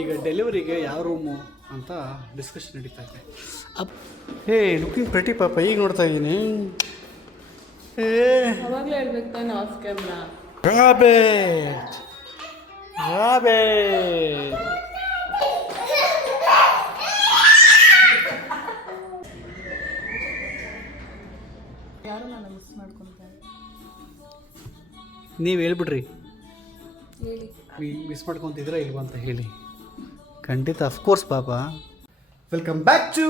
ಈಗ ಡೆಲಿವರಿಗೆ ಯಾವ ರೂಮು ಅಂತ ಡಿಸ್ಕಷನ್ ನಡೀತಾ ಇದೆ. ಹೇ ಲುಕಿಂಗ್ ಪ್ರೆಟಿ ಪಾಪ, ಈಗ ನೋಡ್ತಾ ಇದ್ದೀನಿ. ಅವಾಗಲೇ ಹೇಳ್ಬೇಕು ತಾನೆ ಆಫ್ ಕ್ಯಾಮ್ರಾ. ರಾಬೇಟ್ ಯಾರು ನಾನು ಮಿಸ್ ಮಾಡ್ಕೊತಾರೆ. ನೀವು ಹೇಳ್ಬಿಡ್ರಿ, ಹೇಳಿ ಮಿಸ್ ಮಾಡ್ಕೊತಿದ್ದೀರಾ ಇಲ್ವಾ ಅಂತ ಹೇಳಿ. ಖಂಡಿತ ಅಫ್ಕೋರ್ಸ್ ಪಾಪ. ವೆಲ್ಕಮ್ ಬ್ಯಾಕ್ ಟು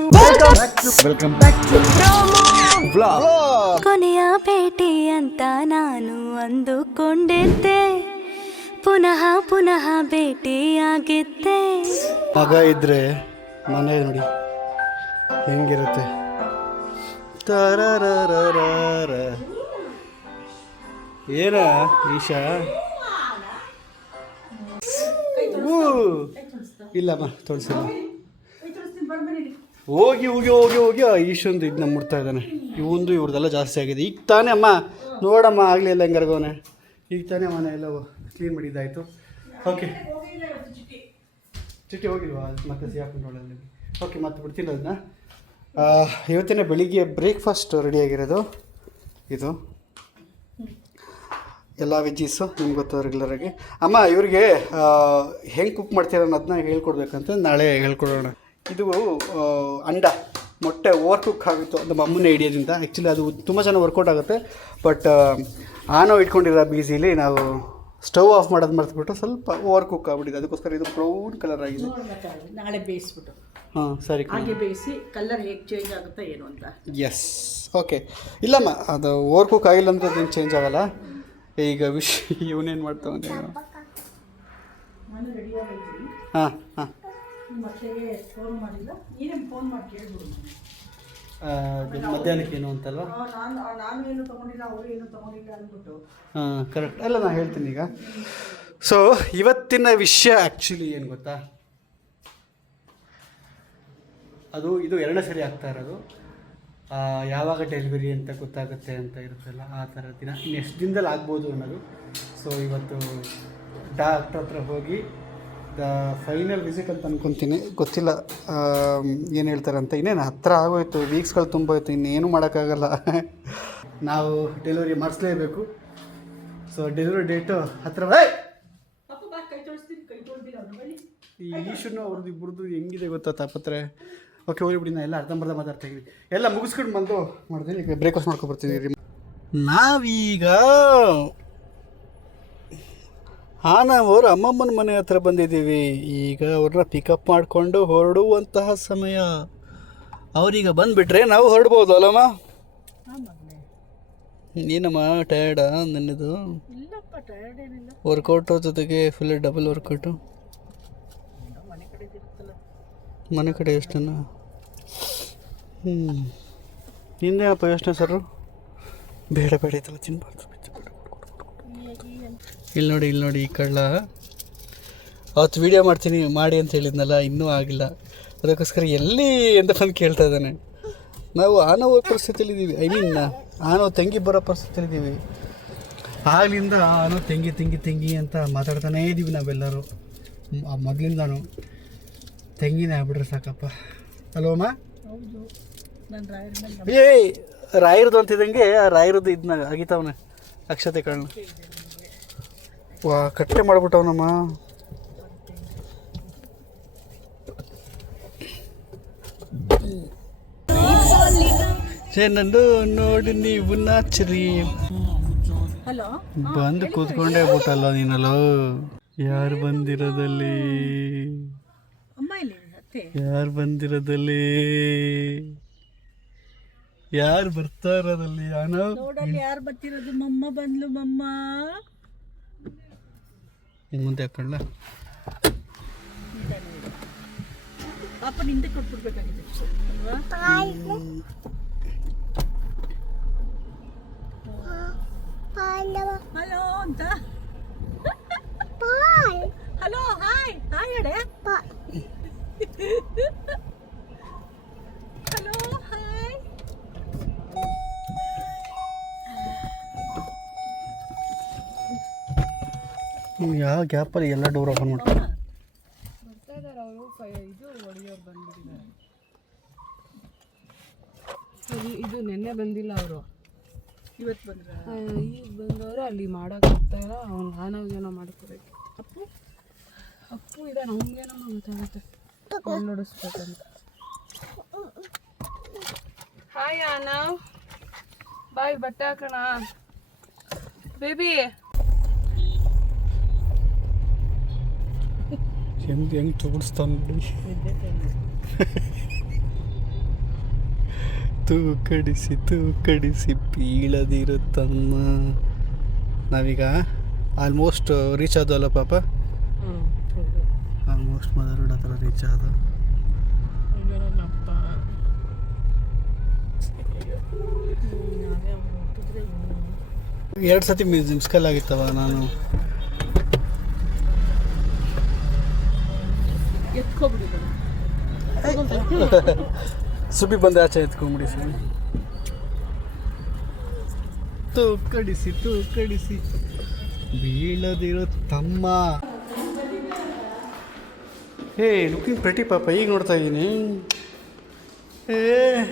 ಕೊನೆಯ ಭೇಟಿ ಅಂತ ನಾನು ಅಂದುಕೊಂಡಿದ್ದೆ, ಪುನಃ ಪುನಃ ಭೇಟಿಯಾಗಿದ್ದೆ. ಮಗ ಇದ್ರೆ ಮನೆ ನೋಡಿ ಹೆಂಗಿರುತ್ತೆ. ತರರರರರ. ಏನ ಈಶಾ? ಇಲ್ಲಮ್ಮ ತೋರಿಸಿಲ್ಲ. ಹೋಗಿ ಹೋಗಿ ಹೋಗಿ ಹೋಗಿ ಈಶೊಂದು ಇದನ್ನ ಮುಡ್ತಾ ಇದ್ದಾನೆ. ಇವ್ರದ್ದೆಲ್ಲ ಜಾಸ್ತಿ ಆಗಿದೆ. ಈಗ ತಾನೇ ಅಮ್ಮ ನೋಡಮ್ಮ, ಆಗಲಿ ಎಲ್ಲ ಹೆಂಗಾರ್ಗೋನೆ. ಈಗ ತಾನೇ ಮನೆ ಎಲ್ಲ ಕ್ಲೀನ್ ಮಾಡಿದ್ದಾಯಿತು. ಓಕೆ, ಚಿಟ್ಟಿ ಹೋಗಿಲ್ವಾ ಮತ್ತೆ ಸಿಯಾಕೊಂಡೊಳಲ್ಲಿ? ಓಕೆ, ಮತ್ತೆ ಬಿಡ್ತೀನಿ ಅದನ್ನ. ಇವತ್ತಿನ ಬೆಳಿಗ್ಗೆ ಬ್ರೇಕ್ಫಾಸ್ಟ್ ರೆಡಿಯಾಗಿರೋದು ಇದು. ಎಲ್ಲ ವೆಜ್ಜೀಸು ನಿಮ್ಗೆ ಗೊತ್ತು ರೆಗ್ಯುಲರಾಗಿ. ಅಮ್ಮ ಇವ್ರಿಗೆ ಹೆಂಗೆ ಕುಕ್ ಮಾಡ್ತೀರ ಅನ್ನೋದನ್ನ ಹೇಳ್ಕೊಡ್ಬೇಕಂತ ನಾಳೆ ಹೇಳ್ಕೊಡೋಣ. ಇದು ಮೊಟ್ಟೆ ಓವರ್ ಕುಕ್ ಆಗುತ್ತೋ ನಮ್ಮ ಅಮ್ಮನ ಐಡಿಯಾದಿಂದ. ಆ್ಯಕ್ಚುಲಿ ಅದು ತುಂಬ ಚೆನ್ನಾಗಿ ವರ್ಕೌಟ್ ಆಗುತ್ತೆ. ಬಟ್ ಆನೋ ಇಟ್ಕೊಂಡಿರೋ ಬೀಸಿಲಿ ನಾವು ಸ್ಟವ್ ಆಫ್ ಮಾಡೋದು ಮರೆತುಬಿಟ್ಟು ಸ್ವಲ್ಪ ಓವರ್ ಕುಕ್ ಆಗ್ಬಿಟ್ಟಿದೆ. ಅದಕ್ಕೋಸ್ಕರ ಇದು ಬ್ರೌನ್ ಕಲರ್ ಆಗಿದೆ. ನಾಳೆ ಬೇಯಿಸ್ಬಿಟ್ಟು ಹಾಂ ಸರಿ, ಹಾಗೆ ಬೇಯಿಸಿ ಕಲರ್ ಹೇಗೆ ಚೇಂಜ್ ಆಗುತ್ತಾ ಏನು ಅಂತ. Yes okay. ಇಲ್ಲಮ್ಮ ಅದು ಓವರ್ ಕುಕ್ ಆಗಿಲ್ಲ ಅಂತ ಅದೇನು ಚೇಂಜ್ ಆಗಲ್ಲ. ಈಗ ಇವನೇನು ಮಾಡ್ತಾವೆ? ಹಾಂ ಹಾಂ ಮಧ್ಯಾಹ್ನಕ್ಕೆ ಏನು ಅಂತಲ್ವಾ? ಹಾಂ ಕರೆಕ್ಟ್. ಅಲ್ಲ ನಾನು ಹೇಳ್ತೀನಿ ಈಗ. ಸೊ ಇವತ್ತಿನ ವಿಷಯ ಆ್ಯಕ್ಚುಲಿ ಏನು ಗೊತ್ತಾ, ಇದು ಎರಡನೇ ಸರಿ ಆಗ್ತಾ ಇರೋದು. ಯಾವಾಗ ಡೆಲಿವರಿ ಅಂತ ಗೊತ್ತಾಗುತ್ತೆ ಅಂತ ಇರುತ್ತಲ್ಲ, ಆ ಥರ ದಿನ ನೆಕ್ಸ್ಟ್ ದಿನದಲ್ಲಿ ಆಗ್ಬೋದು ಅನ್ನೋದು. ಸೊ ಇವತ್ತು ಡಾಕ್ಟ್ರ್ ಹತ್ರ ಹೋಗಿ ಫೈನಲ್ ವಿಸಿಟ್ ಅಂತ ಅಂದ್ಕೊತೀನಿ. ಗೊತ್ತಿಲ್ಲ ಏನು ಹೇಳ್ತಾರೆ ಅಂತ. ಇನ್ನೇನು ಹತ್ತಿರ ಆಗೋಯ್ತು, ವೀಕ್ಸ್ಗಳು ತುಂಬ ಹೋಯ್ತು, ಇನ್ನೇನು ಮಾಡೋಕ್ಕಾಗಲ್ಲ. ನಾವು ಡೆಲಿವರಿ ಮಾಡಿಸ್ಲೇಬೇಕು. ಸೊ ಡೆಲಿವರಿ ಡೇಟು ಹತ್ತಿರ. ಈ ಈಶುನು ಅವ್ರದ್ದು ಇಬ್ಬರದ್ದು ಹೆಂಗಿದೆ ಗೊತ್ತಾ ತಾಪತ್ರೆ. ಓಕೆ ಹೋಗ್ಬಿಡಿ, ನಾ ಎಲ್ಲ ಅರ್ಧಂಬರ್ಧ ಮಾತಾಡ್ತಾ ಇದ್ದೀವಿ. ಎಲ್ಲ ಮುಗಿಸ್ಕೊಂಡು ಬಂದು ಮಾಡ್ತೀನಿ. ಈಗ ಬ್ರೇಕ್ಫಾಸ್ಟ್ ಮಾಡ್ಕೊಬರ್ತಿದ್ದೀವಿ. ನಾವೀಗ ಅವ್ರ ಅಮ್ಮಮ್ಮನ ಮನೆ ಹತ್ರ ಬಂದಿದ್ದೀವಿ. ಈಗ ಅವ್ರನ್ನ ಪಿಕಪ್ ಮಾಡಿಕೊಂಡು ಹೊರಡುವಂತಹ ಸಮಯ. ಅವ್ರೀಗ ಬಂದುಬಿಟ್ರೆ ನಾವು ಹೊರಡ್ಬೋದು ಅಲ್ಲಮ್ಮ? ಏನಮ್ಮ ಟಯರ್ಡಾ ನನ್ನದು? ವರ್ಕೌಟು ಜೊತೆಗೆ ಫುಲ್ ಡಬಲ್ ವರ್ಕೌಟು. ಮನೆ ಕಡೆ ಯೋಚನೆ. ನಿಂದೇನಪ್ಪ ಯೋಚನೆ ಸರು? ಬೇಡ ಇದೆಲ್ಲ ತಿನ್ಬಾರ್ದು. ಇಲ್ಲಿ ನೋಡಿ ಈ ಕಳ್ಳ ಅವತ್ತು ವೀಡಿಯೋ ಮಾಡ್ತೀನಿ ಮಾಡಿ ಅಂತ ಹೇಳಿದ್ನಲ್ಲ, ಇನ್ನೂ ಆಗಿಲ್ಲ. ಅದಕ್ಕೋಸ್ಕರ ಎಲ್ಲಿ ಅಂತ ಬಂದು ಕೇಳ್ತಾ ಇದ್ದಾನೆ. ನಾವು ಆನೋ ಪರಿಸ್ಥಿತಿಯಲ್ಲಿದ್ದೀವಿ. ಆನೋ ತಂಗಿ ಬರೋ ಪರಿಸ್ಥಿತಿಯಲ್ಲಿದ್ದೀವಿ. ಆಗಲಿಂದ ಆನೋ ತೆಂಗಿ ಅಂತ ಮಾತಾಡ್ತಾನೇ ಇದ್ದೀವಿ ನಾವೆಲ್ಲರೂ. ಮೊದಲಿಂದಾನು ತೆಂಗಿನೇ ಆಗ್ಬಿಟ್ರೆ ಸಾಕಪ್ಪ ಅಲ್ವಮ್ಮ? ರಾಯರದು ಅಂತಿದ್ದಂಗೆ ರಾಯರದ್ದು ಇದನ್ನ ಅಗಿತಾವನೆ ಅಕ್ಷತೆ ಕಾಳನ್ನ. ಕಟ್ಟೆ ಮಾಡ್ಬಿಟ್ಟವನಮ್ಮ. ನಂದು ನೋಡಿ ನೀವು ನಾಚ್ರಿ. ಬಂದು ಕೂತ್ಕೊಂಡೇ ಬಿಟ್ಟಲ್ಲ ನೀನಲ್ಲ. ಯಾರು ಬಂದಿರೋದಲ್ಲಿ? ಯಾರು ಬಂದಿರೋದಲ್ಲಿ? ಯಾರು ಬರ್ತಾ ಇರೋದಲ್ಲಿ? ಯಾರು ಬರ್ತಿರೋದು? ಮಮ್ಮ ಬಂದ್ಲು. ಮಮ್ಮ ಮುಂದೆ ಹಾಕೊಳ್ಳ ಪಾಪ ನಿಂದೆ ಕೊಟ್ಬಿಡ್ಬೇಕಾಗಿದೆ. ಹಲೋ ಅಂತ. ಹಲೋ ಹಾಯ್ ಹೇಳೆ. Hello hi. ಯಾವ ಗ್ಯಾಪಲ್ಲಿ ಎಲ್ಲ ಡೋರ್ ಓಪನ್ ಮಾಡ್ತಾರೆ. ಬರ್ತಾ ಇದ್ದಾರೆ ಅವರು ಇದು ಹೊಡೆಯೋರು ಬಂದ್ಬಿಟ್ಟಿದ್ದಾರೆ. ಇದು ನೆನ್ನೆ ಬಂದಿಲ್ಲ ಅವರು, ಇವತ್ತು ಬಂದ್ರ ಈಗ ಬಂದವರು. ಅಲ್ಲಿ ಮಾಡೋಕೆ ಆಗ್ತಾ ಇಲ್ಲ. ಅವ್ನು ನಾನಾಗೇನೋ ಮಾಡ್ಕೋಬೇಕು. ಅಪ್ಪು ಇದೆ, ನಮ್ಗೇನಮ್ಮ ಗೊತ್ತಾಗುತ್ತೆ ನೋಡಿಸ್ಬೇಕಂತ. ಹಾಯ್ ಆನವ್, ಬಾಯ್ ಬಟ್ಟೆ ಹಾಕೋಣ ಬೇಬಿ. ಹೆಂಗೆ ತೋರಿಸ್ತಾನೆ ನೋಡಿ. ತೂಕಡಿಸಿ ಬೀಳದಿರುತ್ತಮ್ಮ. ನಾವೀಗ ಆಲ್ಮೋಸ್ಟ್ ರೀಚ್ ಆದಲ್ಲ ಪಾಪ. ಆಲ್ಮೋಸ್ಟ್ ಮದರ್ ಹತ್ರ ರೀಚ್ ಆದ. ಎರಡು ಸತಿ ಮಿಸ್ಕಲ್ ಆಗಿತ್ತವ. ನಾನು ಸುಬ್ಬಿ ಬಂದ ಆಚೆ ಎತ್ಕೊಂಬಿಡಿ ಸರ್. ತೂಕಡಿಸಿ ಬೀಳದಿರೋ ತಮ್ಮ. ಹೇ ಲುಕಿಂಗ್ ಪ್ರೆಟಿ ಪಾಪ. ಈಗ ನೋಡ್ತಾ ಇದ್ದೀನಿ.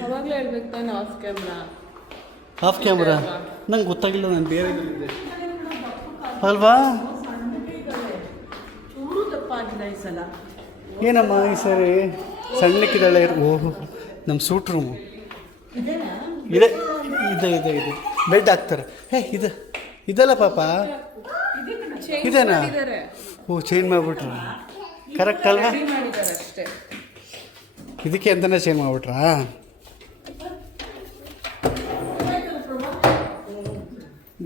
ಅವಾಗಲೇ ಹೇಳ್ಬೇಕು ತಾನೆ ಆಫ್ ಕ್ಯಾಮ್ರಾ. ಆಫ್ ಕ್ಯಾಮ್ರಾ ನಂಗೆ ಗೊತ್ತಾಗಿಲ್ಲ, ನಾನು ಬೇರೆ ಅಲ್ವಾ. ಏನಮ್ಮ ಈ ಸರಿ ಸಣ್ಣಕ್ಕಿದ್ದಾಳೆ. ಓಹೋ, ನಮ್ಮ ಸೂಟ್ ರೂಮು ಇದೆ ಇದೆ ಇದೆ ಇದೆ. ಬೆಡ್ ಹಾಕ್ತಾರೆ. ಹೇ ಇದಲ್ಲ ಪಾಪ, ಇದೇನಾ? ಓ, ಚೇಂಜ್ ಮಾಡಿಬಿಟ್ರ. ಕರೆಕ್ಟ್ ಅಲ್ವಾ? ಇದಕ್ಕೆ ಅಂತಲೇ ಚೇಂಜ್ ಮಾಡಿಬಿಟ್ರಾ?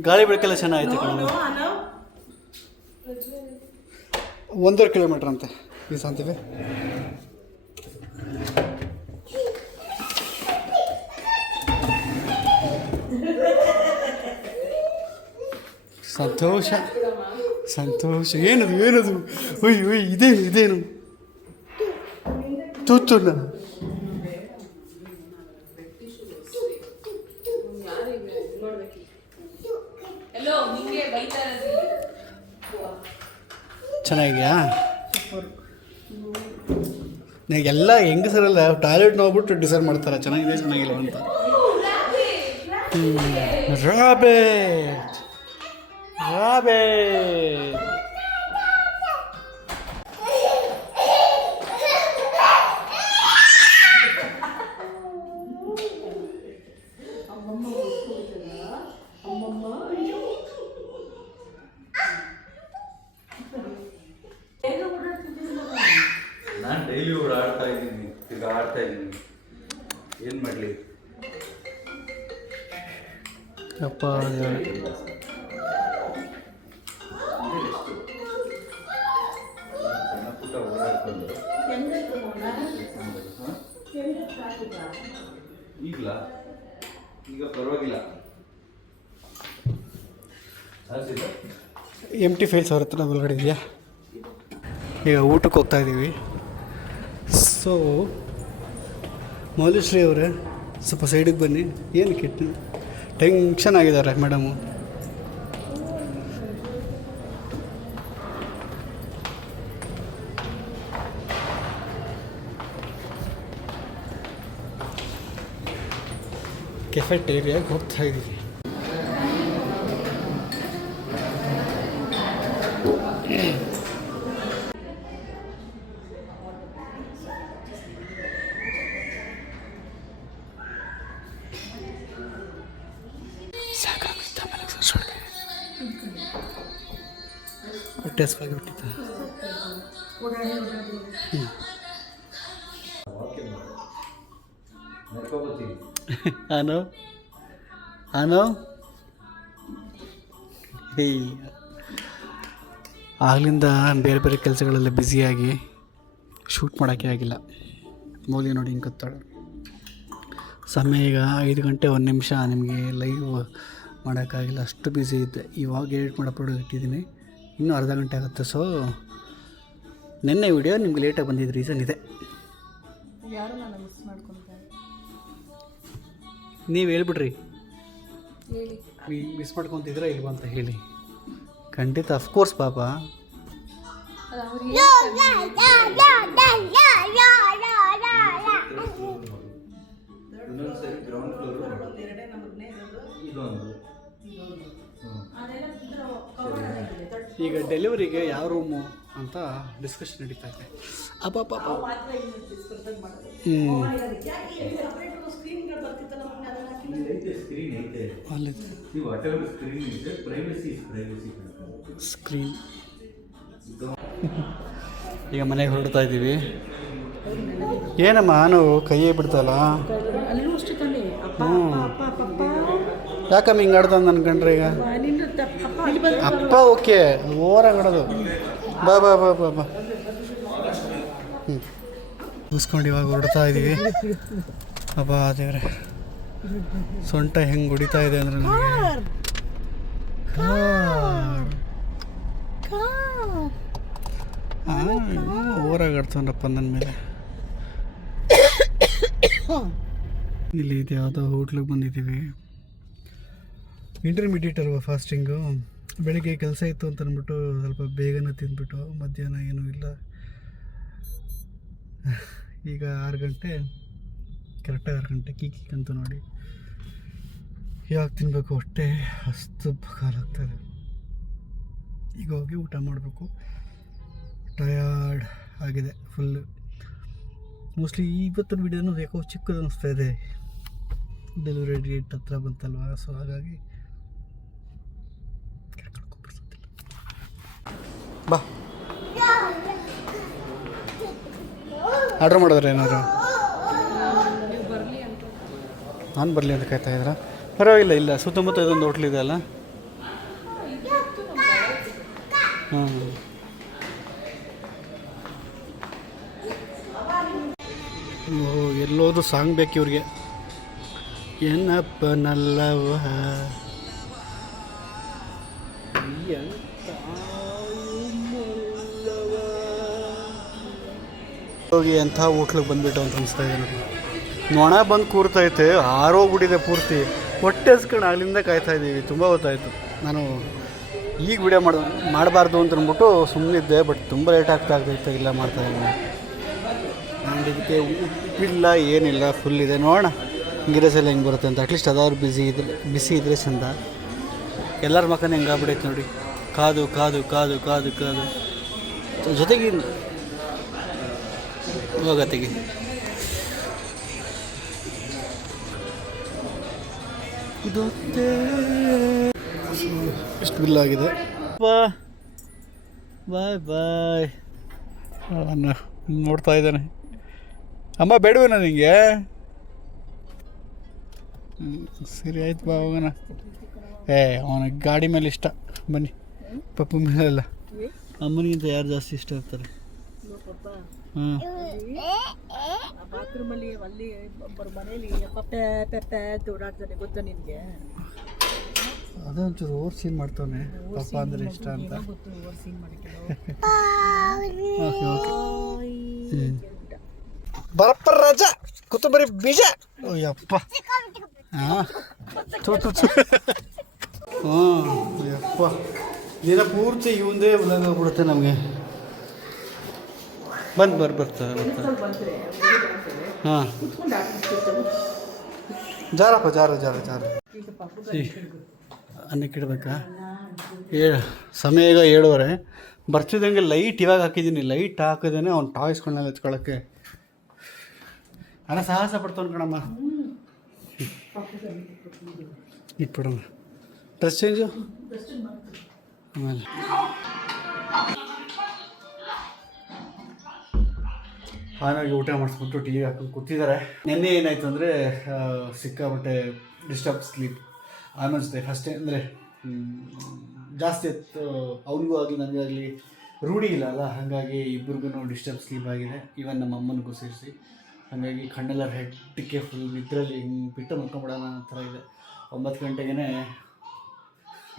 ಗಾಳಿ ಬೆಳಕೆಲ್ಲ ಚೆನ್ನಾಗಿತ್ತು ಕಣ. 1.5 ಕಿಲೋಮೀಟ್ರ್ ಅಂತೆ ಈ ಸಂತಿಗೆ. ಸಂತೋಷ. ಏನದು ಒಯ್ ಇದೇನು ತೂತುನ. ಚೆನ್ನಾಗಿದೆಯಾ? ಎಲ್ಲ ಹೆಂಗಸರಲ್ಲ ಟಾಯ್ಲೆಟ್ ನೋಡ್ಬಿಟ್ಟು ಡಿಸೈಡ್ ಮಾಡ್ತಾರೆ ಚೆನ್ನಾಗಿದೆ ಚೆನ್ನಾಗಿಲ್ಲ ಅಂತ. ರಾಬೇಟ್ ನಾನು ಡೈಲಿ ಆಡ್ತಾ ಇದ್ದೀನಿ, ಈಗ ಆಡ್ತಾ ಇದ್ದೀನಿ. ಏನು ಮಾಡಲಿ ಅಪ್ಪ. ಸಣ್ಣ ಪುಟ್ಟ ಓಡಾಡ್ಕೊಂಡು ಈಗ ಪರವಾಗಿಲ್ಲ. ಎಂಟಿ ಫೈಲ್ಸ್ ಅವ್ರ ಹತ್ರ ಒಳಗಡೆ ಇದೆಯಾ? ಈಗ ಊಟಕ್ಕೆ ಹೋಗ್ತಾ ಇದ್ದೀವಿ. ಸೊ ಮೌಲ್ಯಶ್ರೀ ಅವರೇ ಸ್ವಲ್ಪ ಸೈಡಿಗೆ ಬನ್ನಿ. ಏನು ಕೆಟ್ಟು ಟೆನ್ಷನ್ ಆಗಿದ್ದಾರೆ ಮೇಡಮು. ಕೆಫೆಟೇರಿಯಾಗೆ ಹೋಗ್ತಾ ಇದ್ದೀವಿ. ಸಾಕಾಗುತ್ತೆ ಆಮೇಲೆ ಸರ್ಸೊಳಗೆ ಹೊಟ್ಟೆ ಹಸ್ವಾಗಿಬಿಟ್ಟಿತ್ತು. ಆನೋ ಆಗಲಿಂದ ಬೇರೆ ಬೇರೆ ಕೆಲಸಗಳೆಲ್ಲ ಬ್ಯುಸಿಯಾಗಿ ಶೂಟ್ ಮಾಡೋಕ್ಕೆ ಆಗಿಲ್ಲ. ಮೌಲ್ಯ ನೋಡಿ ಹಿಂಗೆ ಕೂತಾಳೆ. ಸಮಯ ಈಗ 5 ಗಂಟೆ 1 ನಿಮಿಷ. ನಿಮಗೆ ಲೈವ್ ಮಾಡೋಕ್ಕಾಗಿಲ್ಲ, ಅಷ್ಟು ಬ್ಯುಸಿ ಇದ್ದೆ. ಇವಾಗ ಎಡಿಟ್ ಮಾಡಿ ಅಪ್ಲೋಡ್ ಇಟ್ಟಿದ್ದೀನಿ, ಇನ್ನೂ ಅರ್ಧ ಗಂಟೆ ಆಗುತ್ತೆ. ಸೊ ನಿನ್ನೆ ವಿಡಿಯೋ ನಿಮ್ಗೆ ಲೇಟಾಗಿ ಬಂದಿದ್ದ ರೀಸನ್ ಇದೆ. ಯಾರು ನಾನು ಮಿಸ್ ಮಾಡ್ಕೊತಾರೆ, ನೀವು ಹೇಳ್ಬಿಡ್ರಿ ಹೇಳಿ. ಮಿಸ್ ಮಾಡ್ಕೊತಿದ್ರೆ ಇಲ್ವ ಅಂತ ಹೇಳಿ. ಖಂಡಿತ ಅಫ್ಕೋರ್ಸ್ ಪಾಪ. ಇನ್ನೊಂದು ಸರಿ ಗ್ರೌಂಡ್ ಫ್ಲೋರು ಇದೊಂದು. ಈಗ ಡೆಲಿವರಿಗೆ ಯಾವ ರೂಮು ಅಂತ ಡಿಸ್ಕಷನ್ ನಡೀತಾ ಇದೆ. ಅಪ್ಪ ಐತೆ ಸ್ಕ್ರೀನ್ ಐತೆ. ಅಲ್ಲಿ ನೀವು ವಾಟೆವರ್ ಸ್ಕ್ರೀನ್ ಇದೆ, ಪ್ರೈವಸಿ ಸ್ಕ್ರೀನ್. ಈಗ ಮನೆಗೆ ಹೊರಡ್ತಾ ಇದ್ದೀವಿ. ಏನಮ್ಮ ನಾನು ಕೈಯೇ ಬಿಡ್ತಲ್ಲ. ಅಲ್ಲಿನೂ ಅಷ್ಟೇ ತಾನೆ. ಅಪ್ಪ ಅಪ್ಪ ಅಪ್ಪ ಅಪ್ಪ ಯಾಕಮ್ಮ ಹಿಂಗೆ ಆಡ್ದ ನನ್ಕಂಡ್ರೆ ಈಗ ನಿನ್ನ ಅಪ್ಪ ಇಲ್ಲಿ ಬಂದು ಅಪ್ಪ ಓಕೆ ಓವರಾಗಿ ಆಡೋದು. ಬಾ ಬಾ ಬಾ ಬಾ ಬಾ. ಮುಗಿಸ್ಕೊಂಡು ಇವಾಗ ಹೊರಡ್ತಾ ಇದ್ದೀವಿ. ಅಬ್ಬಾ ದೇವ್ರೆ, ಸೊಂಟ ಹೆಂಗೆ ಹೊಡಿತಾ ಇದೆ ಅಂದ್ರೆ ನನಗೆ. ಓವರಾಗಿ ಆಡ್ತಾನಪ್ಪ ನನ್ನ ಮೇಲೆ. ಇಲ್ಲಿ ಇದು ಯಾವುದೋ ಹೋಟ್ಲಿಗೆ ಬಂದಿದ್ದೀವಿ. ಇಂಟರ್ಮೀಡಿಯೇಟ್ ಅಲ್ವಾ ಫಾಸ್ಟಿಂಗು. ಬೆಳಿಗ್ಗೆ ಕೆಲಸ ಇತ್ತು ಅಂತ ಅಂದ್ಬಿಟ್ಟು ಸ್ವಲ್ಪ ಬೇಗನೆ ತಿಂದ್ಬಿಟ್ಟು ಮಧ್ಯಾಹ್ನ ಏನೂ ಇಲ್ಲ. ಈಗ 6 ಗಂಟೆ, ಕರೆಕ್ಟಾಗಿ 6 ಗಂಟೆ ಕೀಕ್ ಅಂತ ನೋಡಿ. ಯಾಕೆ ತಿನ್ನಬೇಕು, ಹೊಟ್ಟೆ ಅಷ್ಟು ಕಾಲಾಗ್ತದೆ. ಈಗ ಹೋಗಿ ಊಟ ಮಾಡಬೇಕು. ಟಯರ್ಡ್ ಆಗಿದೆ ಫುಲ್ಲು. ಮೋಸ್ಟ್ಲಿ ಇವತ್ತಿನ ವಿಡಿಯೋನು ಯಾಕೋ ಚಿಕ್ಕದು ಅನ್ನಿಸ್ತಾ ಇದೆ. ಡೆಲಿವರಿ ಡೇಟ್ ಹತ್ರ ಬಂತಲ್ವ, ಸೊ ಹಾಗಾಗಿ ಬಾ. ಆರ್ಡ್ರ್ ಮಾಡಿದ್ರೆ ಏನಾದ್ರು ನಾನು ಬರಲಿ ಅಂತ ಕಾಯ್ತಾ ಇದ್ದೀರಾ? ಪರವಾಗಿಲ್ಲ, ಇಲ್ಲ ಸುತ್ತಮುತ್ತ ಇದೊಂದು ಹೋಟ್ಲಿದೆ ಅಲ್ಲ. ಹಾಂ, ಓಹೋ ಎಲ್ಲೋದ್ರು ಸಾಂಗ್ ಬೇಕು ಇವ್ರಿಗೆ. ಏನಪ್ಪನಲ್ಲವ ಹೋಗಿ ಎಂಥ ಹೋಟ್ಲಿಗೆ ಬಂದುಬಿಟ್ಟು ಅಂತ ಅನಿಸ್ತಾ ಇದೆ ನನಗೆ. ನೊಣ ಬಂದು ಕೂರ್ತೈತೆ, ಆರೋಗ್ಬಿಟ್ಟಿದೆ ಪೂರ್ತಿ. ಹೊಟ್ಟೆ ಹಸ್ಕೊಂಡು ಅಲ್ಲಿಂದ ಕಾಯ್ತಾ ಇದ್ದೀವಿ. ತುಂಬ ಹೊತ್ತಾಯಿತು. ನಾನು ಈಗ ವಿಡಿಯೋ ಮಾಡಬಾರ್ದು ಅಂತ ಅಂದ್ಬಿಟ್ಟು ಸುಮ್ಮನಿದ್ದೆ, ಬಟ್ ತುಂಬ ಲೇಟ್ ಆಗ್ತಾಯಿತ್ತು. ಇಲ್ಲ ಮಾಡ್ತಾಯಿದ್ದೀನಿ. ಆ್ಯಂಡ್ ಇದಕ್ಕೆ ಉಪ್ಪಿಲ್ಲ, ಏನಿಲ್ಲ, ಫುಲ್ ಇದೆ. ನೋಡೋಣ ಗಿರಸೆಲ್ಲ ಹೆಂಗೆ ಬರುತ್ತೆ ಅಂತ. ಅಟ್ಲೀಸ್ಟ್ ಅದಾದ್ರು ಬಿಸಿ ಇದ್ರೆ ಚಂದ. ಎಲ್ಲರ ಮಕ್ಕನ ಹೆಂಗೆ ಆಗ್ಬಿಡೈತೆ ನೋಡಿ. ಕಾದು ಕಾದು ಕಾದು ಕಾದು ಕಾದು ಜೊತೆಗೆ ಹೋಗತ್ತಿಗೆ ಇಷ್ಟು ಬಿಲ್ ಆಗಿದೆ. ಬಾಯ್ ಬಾಯ್. ನೋಡ್ತಾ ಇದ್ದಾನೆ. ಅಮ್ಮ ಬೇಡವೇನ ನಿಂಗೆ? ಸರಿ ಆಯ್ತು, ಬಾ ಹೋಗೋಣ. ಅವನಿಗೆ ಗಾಡಿ ಮೇಲೆ ಇಷ್ಟ. ಬನ್ನಿ, ಪಪ್ಪು ಮೇಲೆಲ್ಲ. ಅಮ್ಮನಿಗಿಂತ ಯಾರು ಜಾಸ್ತಿ ಇಷ್ಟ ಇರ್ತಾರೆ? ಹಾಂ, ಬಾತ್ರೂಮಲ್ಲಿ ಅಲ್ಲಿ ಒಬ್ಬರು ಮನೇಲಿ ಪಪ್ಪೆ ಪೆಪ್ಪೆ ಅಂತ ಓಡಾಡ್ತಾನೆ, ಗೊತ್ತಾ ನಿನಗೆ? ಅದೊಂಚೂರು ಓವರ್ ಸೀನ್ ಮಾಡ್ತಾನೆ. ಪಪ್ಪ ಅಂದರೆ ಇಷ್ಟ ಅಂತ. ಗೊತ್ತು, ಓವರ್ ಸೀನ್ ಮಾಡಿಕೊಂಡು ಓಕೆ ಓಕೆ. ಬರಪ್ಪ ರಾಜ, ಕೊತ್ತಂಬರಿ ಬೀಜ. ಅಯ್ಯಪ್ಪ. ಹಾಂ, ಹಾಂ ಯಪ್ಪ, ದಿನ ಪೂರ್ತಿ ಇವಂದೇ ಆಗ್ಬಿಡುತ್ತೆ ನಮಗೆ. ಬರ್ತಾರೆ. ಹಾಂ, ಜಾರಪ್ಪ, ಜಾರ. ಅನ್ನಕ್ಕೆ ಇಡಬೇಕಾ? ಸಮಯ ಈಗ 7:30. ಬರ್ತಿದ್ದಂಗೆ ಲೈಟ್ ಇವಾಗ ಹಾಕಿದ್ದೀನಿ. ಲೈಟ್ ಹಾಕಿದೇನೆ ಅವ್ನು ಟಾಯ್ಸ್ಗಳನ್ನೆಲ್ಲ ಎತ್ಕೊಳ್ಳೋಕ್ಕೆ ಅಲ್ಲ ಸಾಹಸ ಪಡ್ತಾನೆ ಕಣಮ್ಮ. ಇಟ್ಬಿಡೋಣ. ಡ್ರೆಸ್ ಚೇಂಜು ಆಮೇಲೆ. ಆಮೇಲೆ ಊಟ ಮಾಡಿಸ್ಬಿಟ್ಟು ಟಿ ವಿ ಹಾಕೊಂಡು ಕೂತಿದ್ದಾರೆ. ನಿನ್ನೆ ಏನಾಯಿತು ಅಂದರೆ ಸಿಕ್ಕಾಬಟ್ಟೆ ಡಿಸ್ಟರ್ಬ್ ಸ್ಲೀಪ್. ಅನ್ನಿಸುತ್ತೆ ಫಸ್ಟ್ ಅಂದರೆ ಜಾಸ್ತಿ ಹೊತ್ತು ಅವನಿಗೂ ಆಗಲಿ ನನಗಾಗಲಿ ರೂಢಿ ಇಲ್ಲ ಅಲ್ಲ, ಹಾಗಾಗಿ ಇಬ್ಬರಿಗೂ ಡಿಸ್ಟರ್ಬ್ ಸ್ಲೀಪ್ ಆಗಿದೆ. ಈವನ್ ನಮ್ಮ ಅಮ್ಮನಿಗೂ ಸೇರಿಸಿ. ಹಾಗಾಗಿ ಕಣ್ಣೆಲ್ಲ ಹೆಡ್ಗೆ ಫುಲ್ ನಿದ್ರಲ್ಲಿ ಹಿಂಗೆ ಬಿಟ್ಟು ಮಲ್ಕೊಂಬಿಡೋಣ ಅನ್ನೋ ಥರ ಇದೆ. 9 ಗಂಟೆಗೇ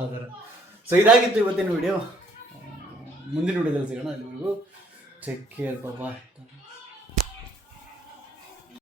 ಆ ಥರ. ಸೊ ಇದಾಗಿತ್ತು ಇವತ್ತಿನ ವಿಡಿಯೋ. ಮುಂದಿನ ವಿಡಿಯೋದಲ್ಲಿ ಸಿಗೋಣ. ಅಲ್ಲಿವರೆಗೂ ಚೆಕ್ ಕೇರ್, ಬಾಯ್.